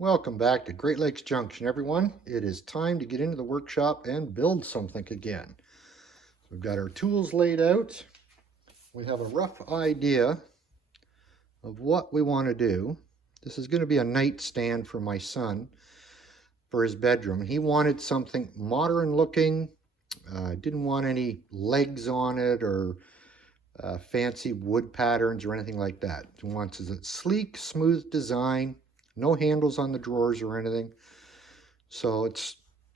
Welcome back to Great Lakes Junction, everyone. It is time to get into the workshop and build something again. We've got our tools laid out. We have a rough idea of what we want to do. This is going to be a nightstand for my son for his bedroom. He wanted something modern looking, didn't want any legs on it or fancy wood patterns or anything like that. He wants a sleek, smooth design, no handles on the drawers or anything. So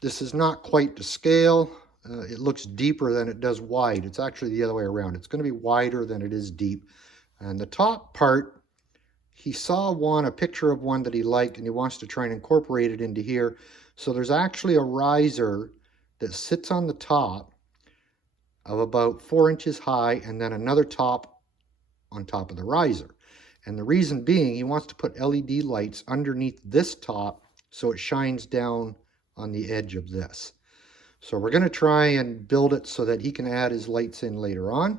this is not quite to scale. It looks deeper than it does wide. It's actually the other way around. It's going to be wider than it is deep. And the top part, he saw a picture of one that he liked, and he wants to try and incorporate it into here. So there's actually a riser that sits on the top of about 4 inches high, and then another top on top of the riser. And the reason being, he wants to put LED lights underneath this top so it shines down on the edge of this. So we're going to try and build it so that he can add his lights in later on.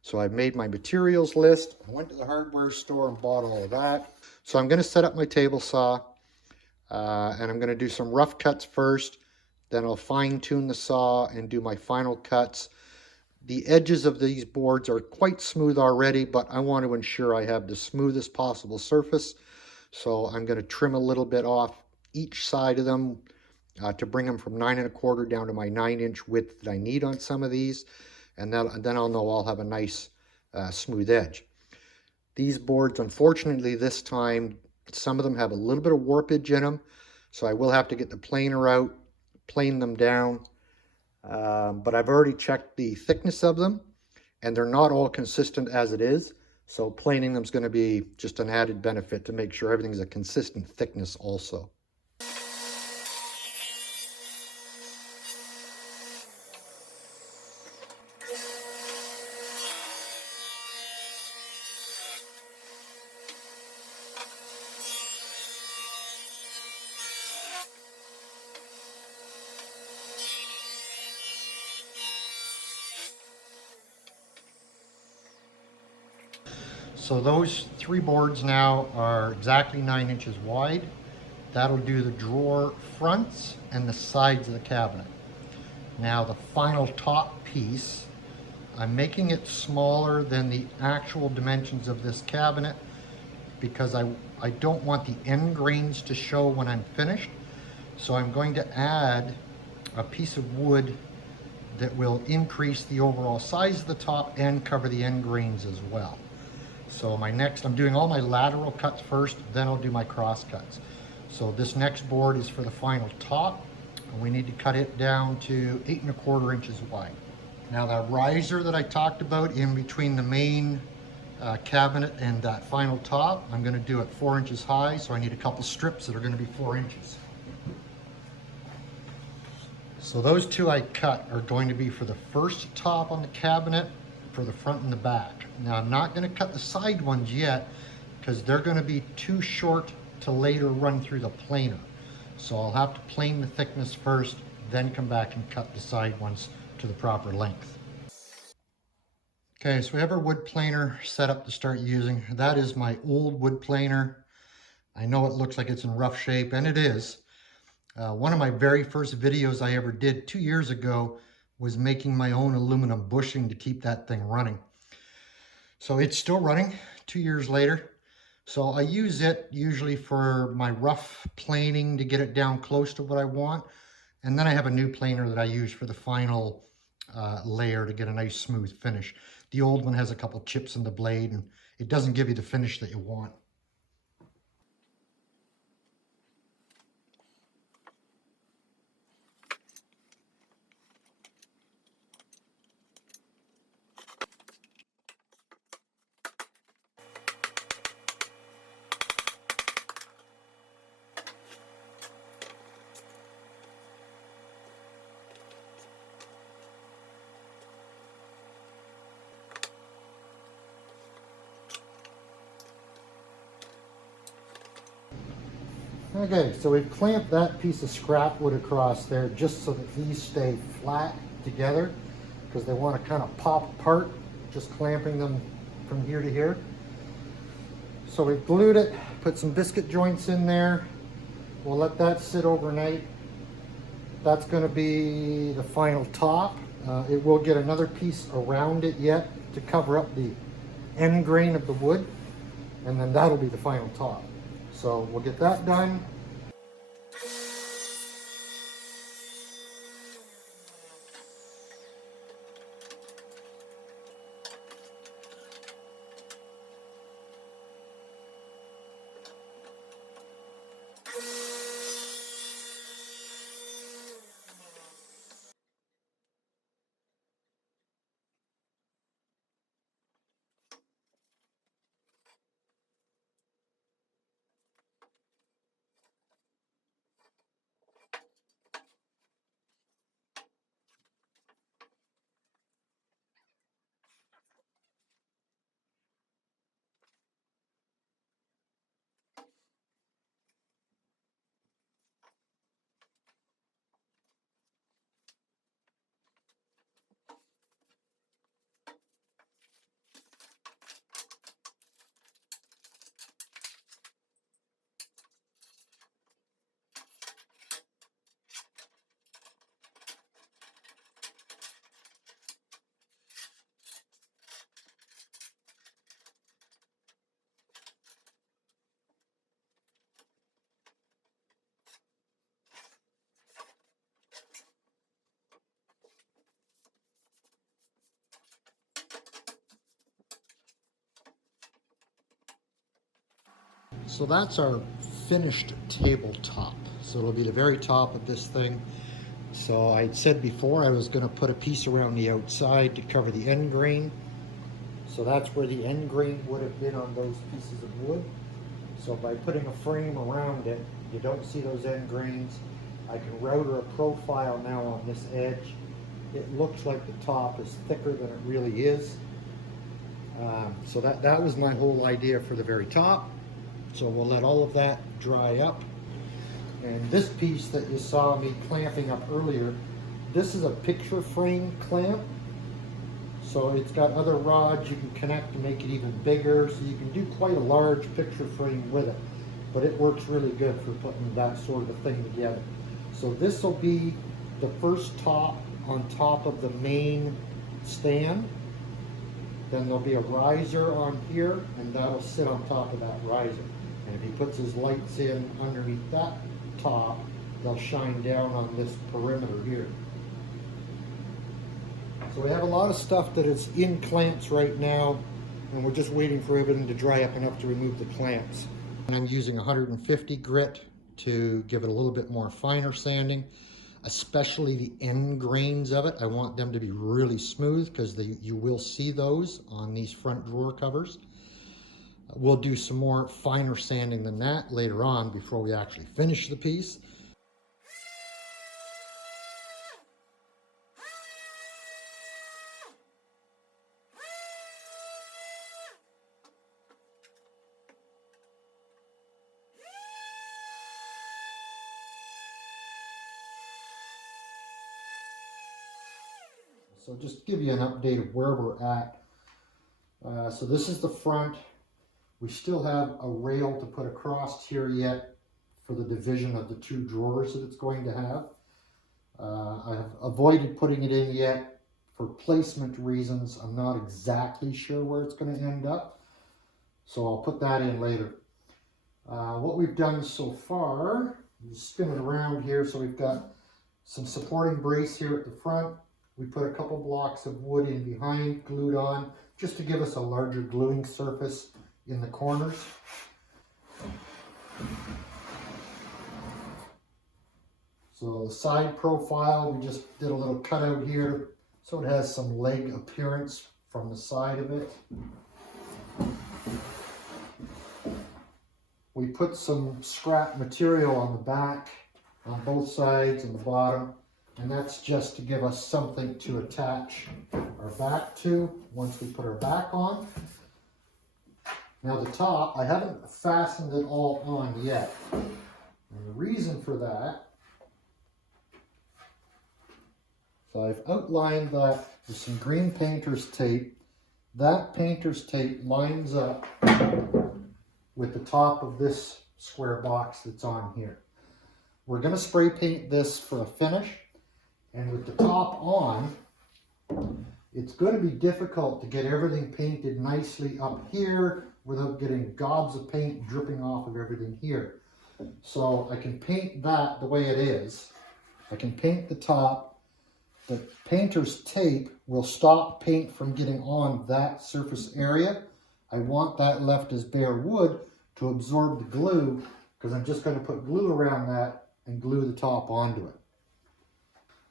So I've made my materials list. I went to the hardware store and bought all of that. So I'm going to set up my table saw, and I'm going to do some rough cuts first. Then I'll fine tune the saw and do my final cuts. The edges of these boards are quite smooth already, but I want to ensure I have the smoothest possible surface. So I'm going to trim a little bit off each side of them to bring them from 9 1/4 down to my 9-inch width that I need on some of these. And then I'll know I'll have a nice smooth edge. These boards, unfortunately this time, some of them have a little bit of warpage in them. So I will have to get the planer out, plane them down. But I've already checked the thickness of them, and they're not all consistent as it is. So planing them is going to be just an added benefit to make sure everything's a consistent thickness also. So those 3 boards now are exactly 9 inches wide. That'll do the drawer fronts and the sides of the cabinet. Now the final top piece, I'm making it smaller than the actual dimensions of this cabinet because I don't want the end grains to show when I'm finished. So I'm going to add a piece of wood that will increase the overall size of the top and cover the end grains as well. So I'm doing all my lateral cuts first, then I'll do my cross cuts. So this next board is for the final top, and we need to cut it down to 8 1/4 inches wide. Now that riser that I talked about in between the main cabinet and that final top, I'm going to do it 4 inches high, so I need a couple strips that are going to be 4 inches. So those 2 I cut are going to be for the first top on the cabinet, for the front and the back. Now I'm not going to cut the side ones yet because they're going to be too short to later run through the planer. So I'll have to plane the thickness first, then come back and cut the side ones to the proper length. Okay, so we have our wood planer set up to start using. That is my old wood planer. I know it looks like it's in rough shape, and it is. One of my very first videos I ever did 2 years ago was making my own aluminum bushing to keep that thing running. So it's still running 2 years later. So I use it usually for my rough planing to get it down close to what I want. And then I have a new planer that I use for the final layer to get a nice smooth finish. The old one has a couple chips in the blade and it doesn't give you the finish that you want. Okay, so we've clamped that piece of scrap wood across there just so that these stay flat together because they want to kind of pop apart, just clamping them from here to here. So we've glued it, put some biscuit joints in there, We'll let that sit overnight. That's going to be the final top. It will get another piece around it yet to cover up the end grain of the wood, and then that'll be the final top. So we'll get that done. So that's our finished tabletop. So it'll be the very top of this thing. So I said before I was going to put a piece around the outside to cover the end grain. So that's where the end grain would have been on those pieces of wood. So by putting a frame around it, you don't see those end grains. I can router a profile now on this edge. It looks like the top is thicker than it really is. So that was my whole idea for the very top. So we'll let all of that dry up. And this piece that you saw me clamping up earlier, this is a picture frame clamp. So it's got other rods you can connect to make it even bigger. So you can do quite a large picture frame with it. But it works really good for putting that sort of a thing together. So this will be the first top on top of the main stand. Then there'll be a riser on here, and that'll sit on top of that riser. And if he puts his lights in underneath that top, they'll shine down on this perimeter here. So we have a lot of stuff that is in clamps right now, and we're just waiting for everything to dry up enough to remove the clamps. And I'm using 150 grit to give it a little bit more finer sanding, especially the end grains of it. I want them to be really smooth because you will see those on these front drawer covers. We'll do some more finer sanding than that later on before we actually finish the piece. So just to give you an update of where we're at. So this is the front. We still have a rail to put across here yet for the division of the two drawers that it's going to have. I have avoided putting it in yet for placement reasons. I'm not exactly sure where it's going to end up, so I'll put that in later. What we've done so far is spin it around here. So we've got some supporting brace here at the front. We put a couple blocks of wood in behind, glued on, just to give us a larger gluing surface in the corners. So the side profile, we just did a little cutout here so it has some leg appearance from the side of it. We put some scrap material on the back, on both sides and the bottom, and that's just to give us something to attach our back to once we put our back on. Now the top, I haven't fastened it all on yet. And the reason for that, so I've outlined that with some green painter's tape. That painter's tape lines up with the top of this square box that's on here. We're going to spray paint this for a finish, and with the top on, it's going to be difficult to get everything painted nicely up here without getting gobs of paint dripping off of everything here. So I can paint that the way it is. I can paint the top. The painter's tape will stop paint from getting on that surface area. I want that left as bare wood to absorb the glue, because I'm just going to put glue around that and glue the top onto it.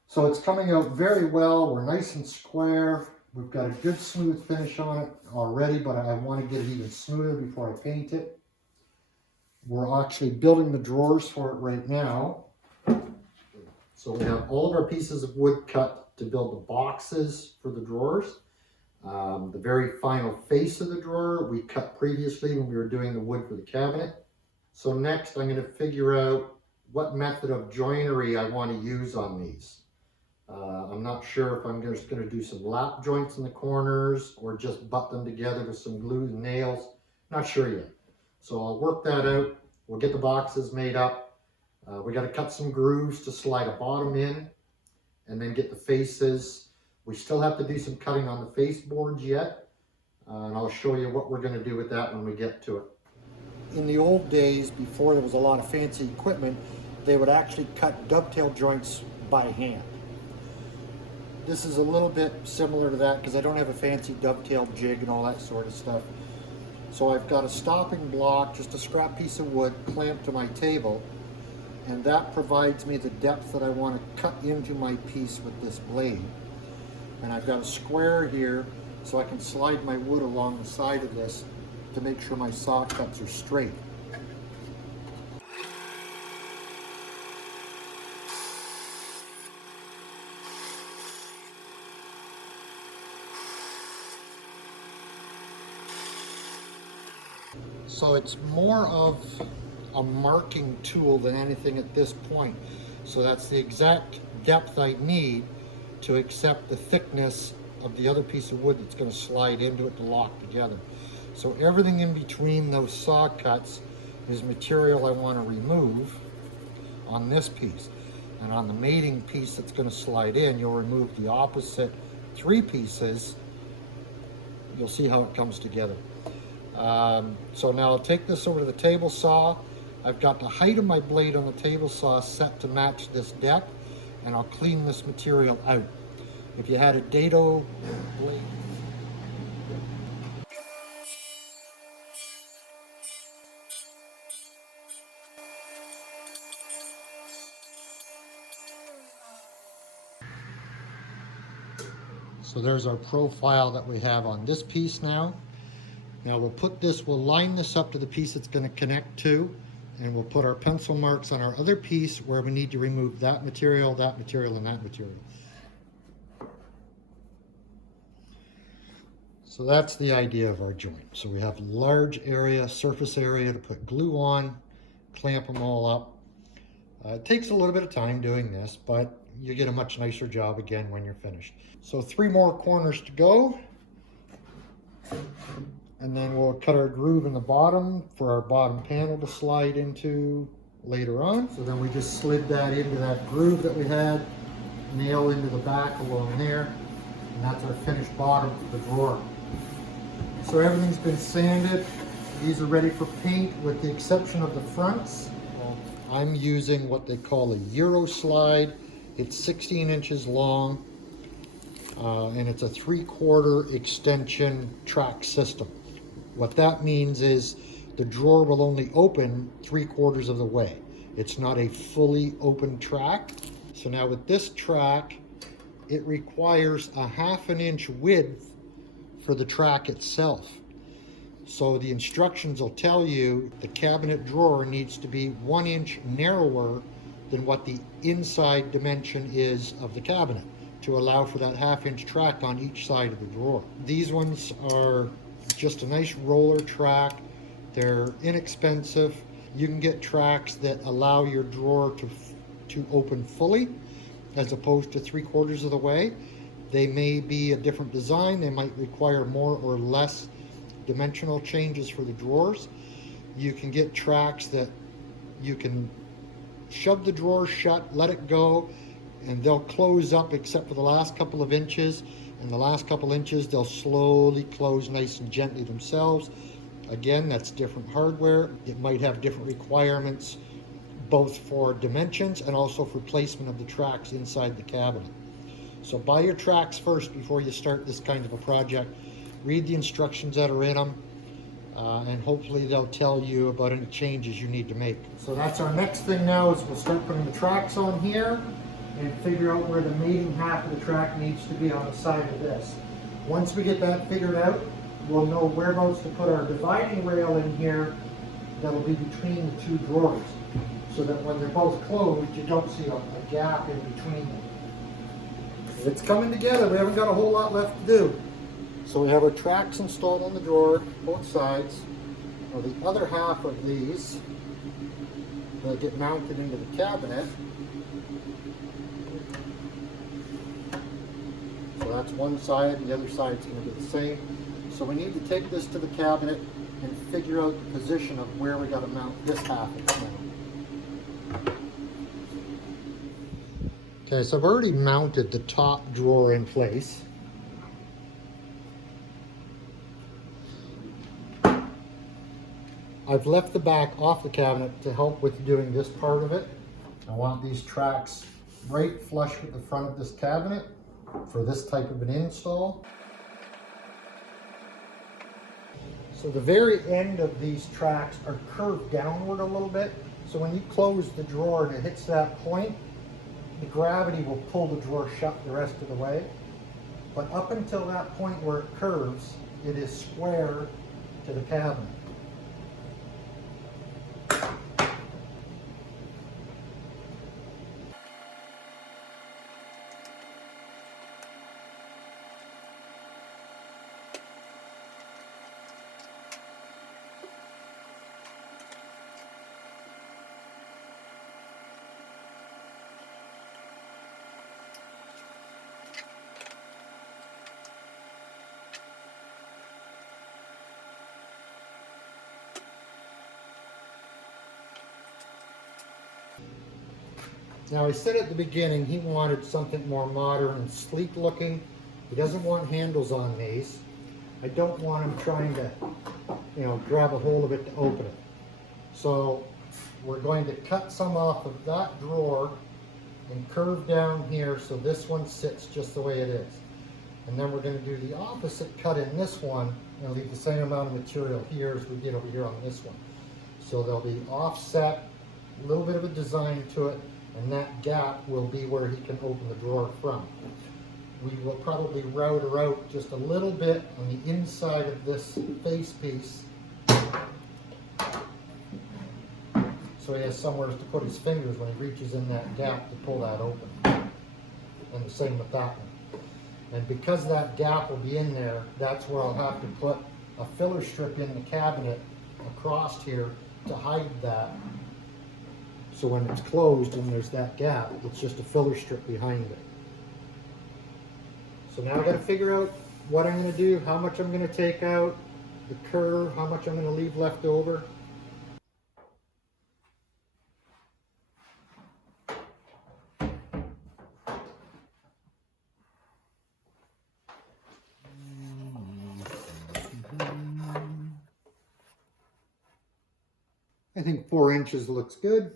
So it's coming out very well. We're nice and square. We've got a good smooth finish on it already, but I want to get it even smoother before I paint it. We're actually building the drawers for it right now. So we have all of our pieces of wood cut to build the boxes for the drawers. The very final face of the drawer we cut previously when we were doing the wood for the cabinet. So next I'm going to figure out what method of joinery I want to use on these. I'm not sure if I'm just going to do some lap joints in the corners or just butt them together with some glue and nails. Not sure yet. So I'll work that out. We'll get the boxes made up. We got to cut some grooves to slide a bottom in and then get the faces. We still have to do some cutting on the face boards yet. And I'll show you what we're going to do with that when we get to it. In the old days, before there was a lot of fancy equipment, they would actually cut dovetail joints by hand. This is a little bit similar to that because I don't have a fancy dovetail jig and all that sort of stuff. So I've got a stopping block, just a scrap piece of wood clamped to my table, and that provides me the depth that I want to cut into my piece with this blade. And I've got a square here so I can slide my wood along the side of this to make sure my saw cuts are straight. So it's more of a marking tool than anything at this point. So that's the exact depth I need to accept the thickness of the other piece of wood that's going to slide into it to lock together. So everything in between those saw cuts is material I want to remove on this piece. And on the mating piece that's going to slide in, you'll remove the opposite 3 pieces. You'll see how it comes together. So now I'll take this over to the table saw. I've got the height of my blade on the table saw set to match this deck, and I'll clean this material out. If you had a dado blade, so there's our profile that we have on this piece now. Now we'll line this up to the piece it's going to connect to, and we'll put our pencil marks on our other piece where we need to remove that material, and that material. So that's the idea of our joint. So we have large area, surface area to put glue on, clamp them all up. It takes a little bit of time doing this, but you get a much nicer job again when you're finished. So 3 more corners to go. And then we'll cut our groove in the bottom for our bottom panel to slide into later on. So then we just slid that into that groove that we had, nail into the back along there, and that's our finished bottom for the drawer. So everything's been sanded. These are ready for paint with the exception of the fronts. I'm using what they call a Euro slide. It's 16 inches long, and it's a 3/4 extension track system. What that means is the drawer will only open 3/4 of the way. It's not a fully open track. So now with this track, it requires a 1/2 inch width for the track itself. So the instructions will tell you the cabinet drawer needs to be 1 inch narrower than what the inside dimension is of the cabinet to allow for that 1/2 inch track on each side of the drawer. These ones are just a nice roller track. They're inexpensive. You can get tracks that allow your drawer to open fully as opposed to 3/4 of the way. They may be a different design. They might require more or less dimensional changes for the drawers. You can get tracks that you can shove the drawers shut, let it go, and they'll close up except for the last couple of inches. And the last couple inches, they'll slowly close nice and gently themselves. Again, that's different hardware. It might have different requirements, both for dimensions and also for placement of the tracks inside the cabinet. So buy your tracks first before you start this kind of a project. Read the instructions that are in them, and hopefully they'll tell you about any changes you need to make. So that's our next thing now, is we'll start putting the tracks on here and figure out where the mating half of the track needs to be on the side of this. Once we get that figured out, we'll know whereabouts to put our dividing rail in here that'll be between the two drawers, so that when they're both closed, you don't see a gap in between them. It's coming together. We haven't got a whole lot left to do. So we have our tracks installed on the drawer, both sides. Now the other half of these, they'll get mounted into the cabinet. So that's one side, and the other side's going to be the same. So we need to take this to the cabinet and figure out the position of where we got to mount this half of it now. Okay, so I've already mounted the top drawer in place. I've left the back off the cabinet to help with doing this part of it. I want these tracks right flush with the front of this cabinet for this type of an install. So the very end of these tracks are curved downward a little bit. So when you close the drawer and it hits that point, the gravity will pull the drawer shut the rest of the way. But up until that point where it curves, it is square to the cabinet. Now, I said at the beginning he wanted something more modern and sleek looking. He doesn't want handles on these. I don't want him trying to, grab a hold of it to open it. So we're going to cut some off of that drawer and curve down here so this one sits just the way it is. And then we're going to do the opposite cut in this one and leave the same amount of material here as we did over here on this one. So there'll be offset, a little bit of a design to it, and that gap will be where he can open the drawer from. We will probably route her out just a little bit on the inside of this face piece, so he has somewhere to put his fingers when he reaches in that gap to pull that open. And the same with that one. And because that gap will be in there, that's where I'll have to put a filler strip in the cabinet across here to hide that. So when it's closed and there's that gap, it's just a filler strip behind it. So now I've got to figure out what I'm going to do, how much I'm going to take out, the curve, how much I'm going to leave left over. I think 4 inches looks good.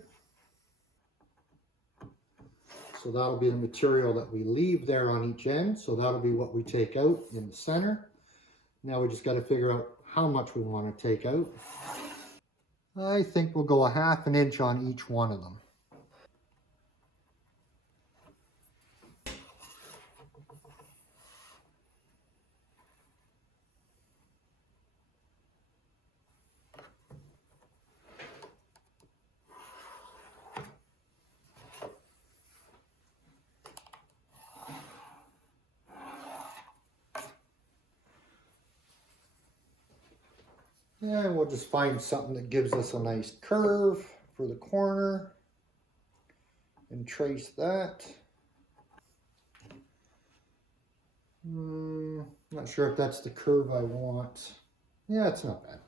So that'll be the material that we leave there on each end. So that'll be what we take out in the center. Now we just got to figure out how much we want to take out. I think we'll go 1/2 inch on each one of them. And we'll just find something that gives us a nice curve for the corner and trace that. Not sure if that's the curve I want. Yeah, it's not bad.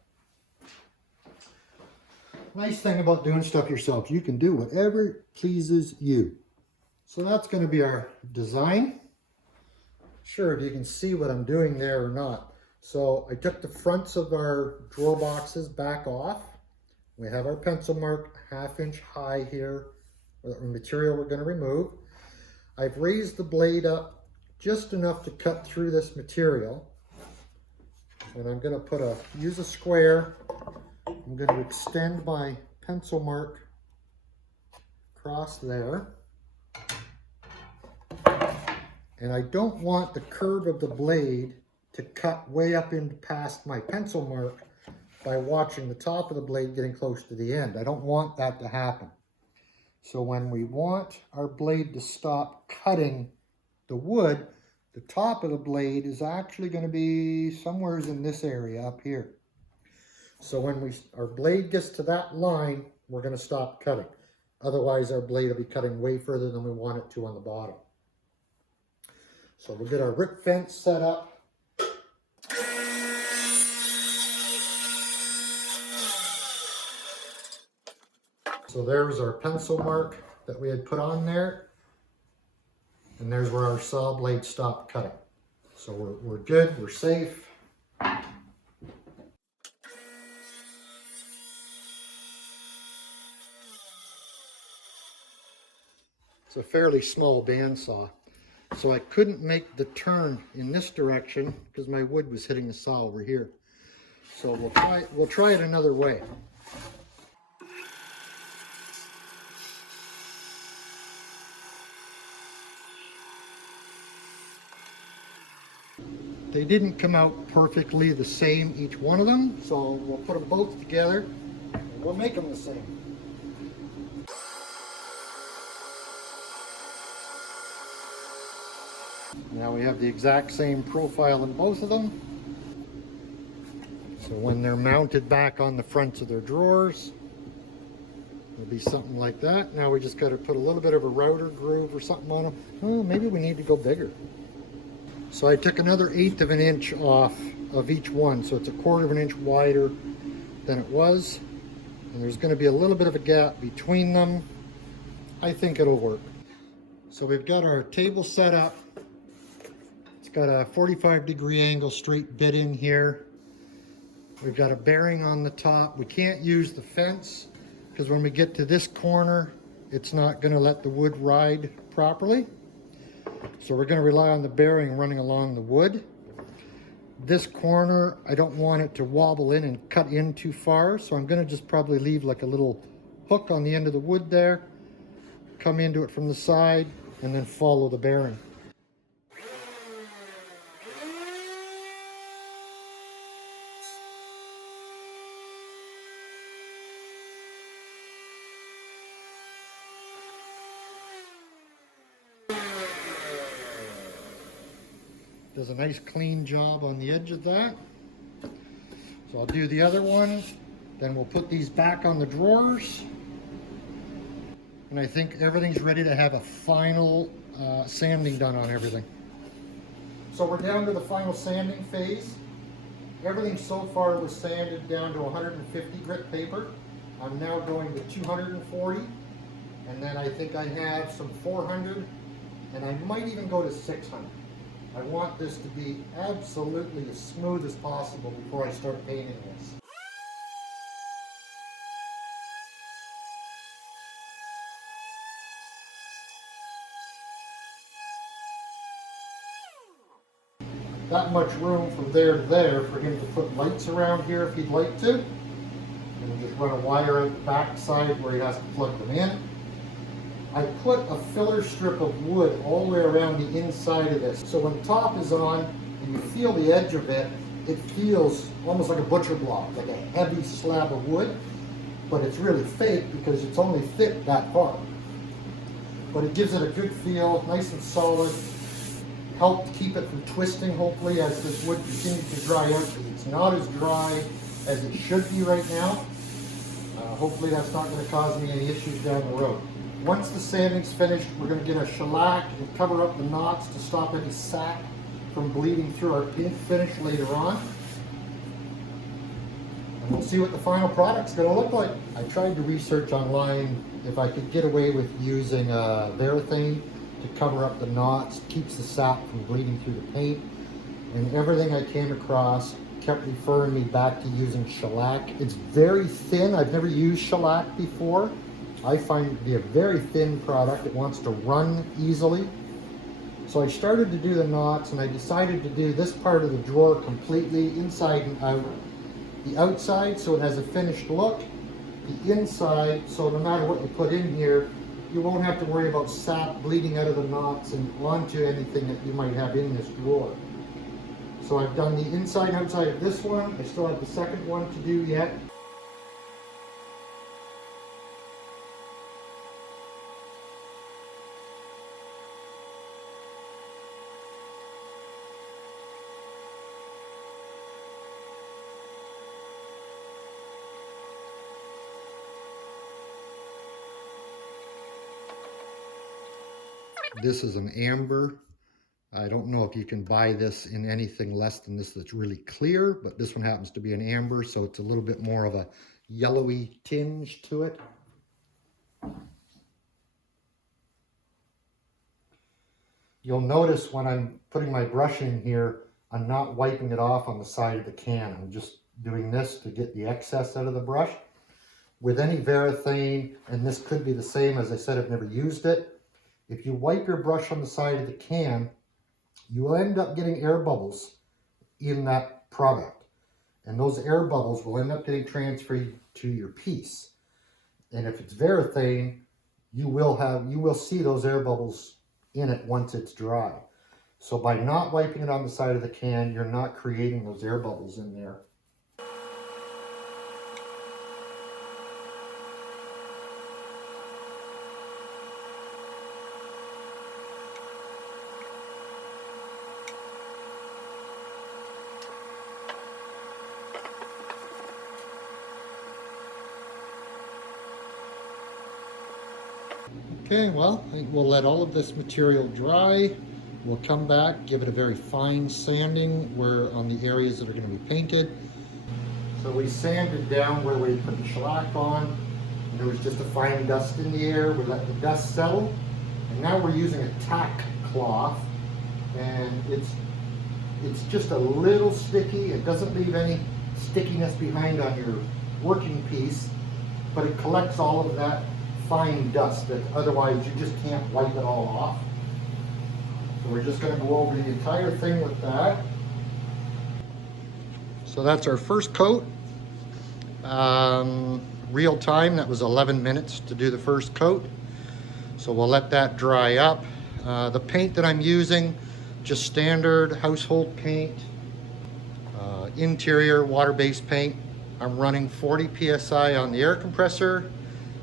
Nice thing about doing stuff yourself, you can do whatever pleases you. So that's going to be our design. Sure if you can see what I'm doing there or not. So I took the fronts of our drawer boxes back off. We have our pencil mark 1/2 inch high here, the material we're going to remove. I've raised the blade up just enough to cut through this material. And I'm going to use a square. I'm going to extend my pencil mark across there. And I don't want the curve of the blade to cut way up in past my pencil mark by watching the top of the blade getting close to the end. I don't want that to happen. So when we want our blade to stop cutting the wood, the top of the blade is actually going to be somewhere in this area up here. So when our blade gets to that line, we're going to stop cutting. Otherwise, our blade will be cutting way further than we want it to on the bottom. So we'll get our rip fence set up. So there's our pencil mark that we had put on there. And there's where our saw blade stopped cutting. So we're good, we're safe. It's a fairly small bandsaw. So I couldn't make the turn in this direction because my wood was hitting the saw over here. So we'll try it another way. They didn't come out perfectly the same, each one of them, so we'll put them both together and we'll make them the same. Now we have the exact same profile in both of them. So when they're mounted back on the fronts of their drawers, it'll be something like that. Now we just got to put a little bit of a router groove or something on them. Oh, maybe we need to go bigger. So I took another 1/8 of an inch off of each one, so it's 1/4 of an inch wider than it was. And there's going to be a little bit of a gap between them. I think it'll work. So we've got our table set up. It's got a 45-degree angle straight bit in here. We've got a bearing on the top. We can't use the fence because when we get to this corner, it's not going to let the wood ride properly. So we're going to rely on the bearing running along the wood. This corner, I don't want it to wobble in and cut in too far, so I'm going to just probably leave like a little hook on the end of the wood there, come into it from the side, and then follow the bearing. Does a nice clean job on the edge of that. So I'll do the other one, then we'll put these back on the drawers. And I think everything's ready to have a final sanding done on everything. So we're down to the final sanding phase. Everything so far was sanded down to 150 grit paper. I'm now going to 240, and then I think I have some 400, and I might even go to 600. I want this to be absolutely as smooth as possible before I start painting this. That much room from there to there for him to put lights around here if he'd like to. And just run a wire out the back side where he has to plug them in. I put a filler strip of wood all the way around the inside of this. So when the top is on and you feel the edge of it, it feels almost like a butcher block, like a heavy slab of wood, but it's really fake because it's only thick that far. But it gives it a good feel, nice and solid. Help keep it from twisting, hopefully, as this wood continues to dry out, because it's not as dry as it should be right now. Hopefully that's not going to cause me any issues down the road. Once the sanding's finished, we're going to get a shellac and cover up the knots to stop any sack from bleeding through our paint finish later on. And we'll see what the final product's going to look like. I tried to research online if I could get away with using Varathane to cover up the knots, keeps the sap from bleeding through the paint, and everything I came across kept referring me back to using shellac. It's very thin. I've never used shellac before. I find it to be a very thin product. It wants to run easily. So I started to do the knots, and I decided to do this part of the drawer completely inside and out. The outside, so it has a finished look. The inside, so no matter what you put in here, you won't have to worry about sap bleeding out of the knots and onto anything that you might have in this drawer. So I've done the inside and outside of this one. I still have the second one to do yet. This is an amber. I don't know if you can buy this in anything less than this that's really clear, but this one happens to be an amber, so it's a little bit more of a yellowy tinge to it. You'll notice when I'm putting my brush in here, I'm not wiping it off on the side of the can. I'm just doing this to get the excess out of the brush. With any Varathane, and this could be the same, as I said, I've never used it. If you wipe your brush on the side of the can, you will end up getting air bubbles in that product. And those air bubbles will end up getting transferred to your piece. And if it's Varathane, you will see those air bubbles in it once it's dry. So by not wiping it on the side of the can, you're not creating those air bubbles in there. Okay, well, I think we'll let all of this material dry. We'll come back, give it a very fine sanding where on the areas that are going to be painted. So we sanded down where we put the shellac on, and there was just a fine dust in the air. We let the dust settle, and now we're using a tack cloth, and it's just a little sticky. It doesn't leave any stickiness behind on your working piece, but it collects all of that fine dust that otherwise you just can't wipe it all off. So we're just going to go over the entire thing with that. So that's our first coat. Real time, that was 11 minutes to do the first coat. So we'll let that dry up. The paint that I'm using, just standard household paint, interior water-based paint. I'm running 40 psi on the air compressor.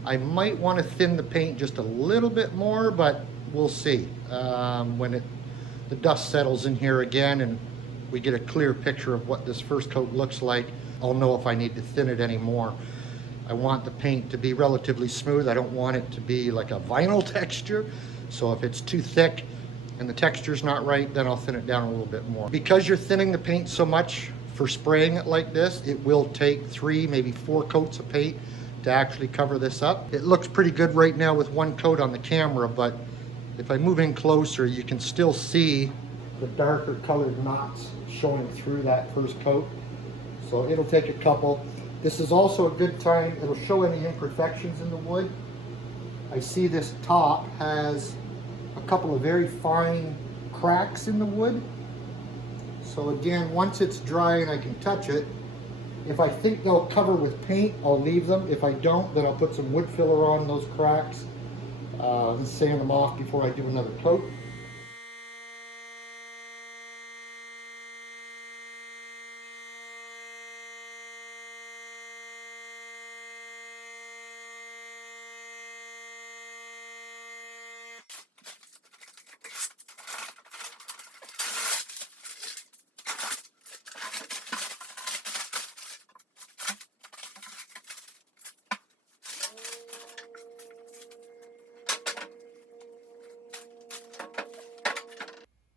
I might want to thin the paint just a little bit more, but we'll see. When the dust settles in here again and we get a clear picture of what this first coat looks like, I'll know if I need to thin it anymore. I want the paint to be relatively smooth. I don't want it to be like a vinyl texture. So if it's too thick and the texture's not right, then I'll thin it down a little bit more. Because you're thinning the paint so much for spraying it like this, it will take 3, maybe 4 coats of paint to actually cover this up. It looks pretty good right now with one coat on the camera, but if I move in closer, you can still see the darker colored knots showing through that first coat. So it'll take a couple. This is also a good time, it'll show any imperfections in the wood. I see this top has a couple of very fine cracks in the wood. So again, once it's dry and I can touch it, if I think they'll cover with paint, I'll leave them. If I don't, then I'll put some wood filler on those cracks and sand them off before I do another coat.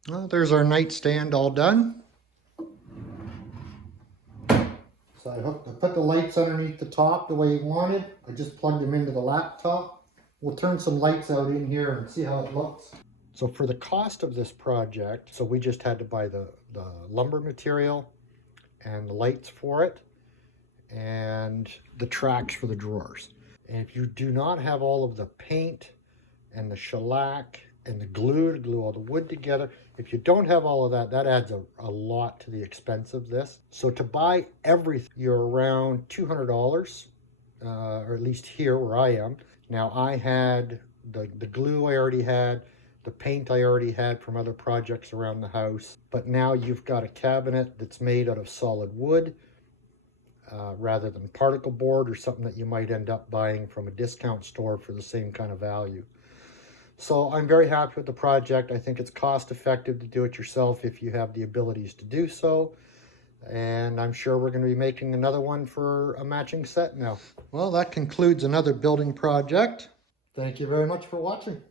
Well, there's our nightstand all done. So I put the lights lights underneath the top the way you wanted. I just plugged them into the laptop. We'll turn some lights out in here and see how it looks. So for the cost of this project, so we just had to buy the lumber material and the lights for it and the tracks for the drawers. And if you do not have all of the paint and the shellac and the glue to glue all the wood together, if you don't have all of that, that adds a lot to the expense of this. So to buy everything, you're around $200, or at least here where I am. Now I had the glue I already had, the paint I already had from other projects around the house, but now you've got a cabinet that's made out of solid wood rather than particle board or something that you might end up buying from a discount store for the same kind of value. So I'm very happy with the project. I think it's cost effective to do it yourself if you have the abilities to do so. And I'm sure we're going to be making another one for a matching set now. Well, that concludes another building project. Thank you very much for watching.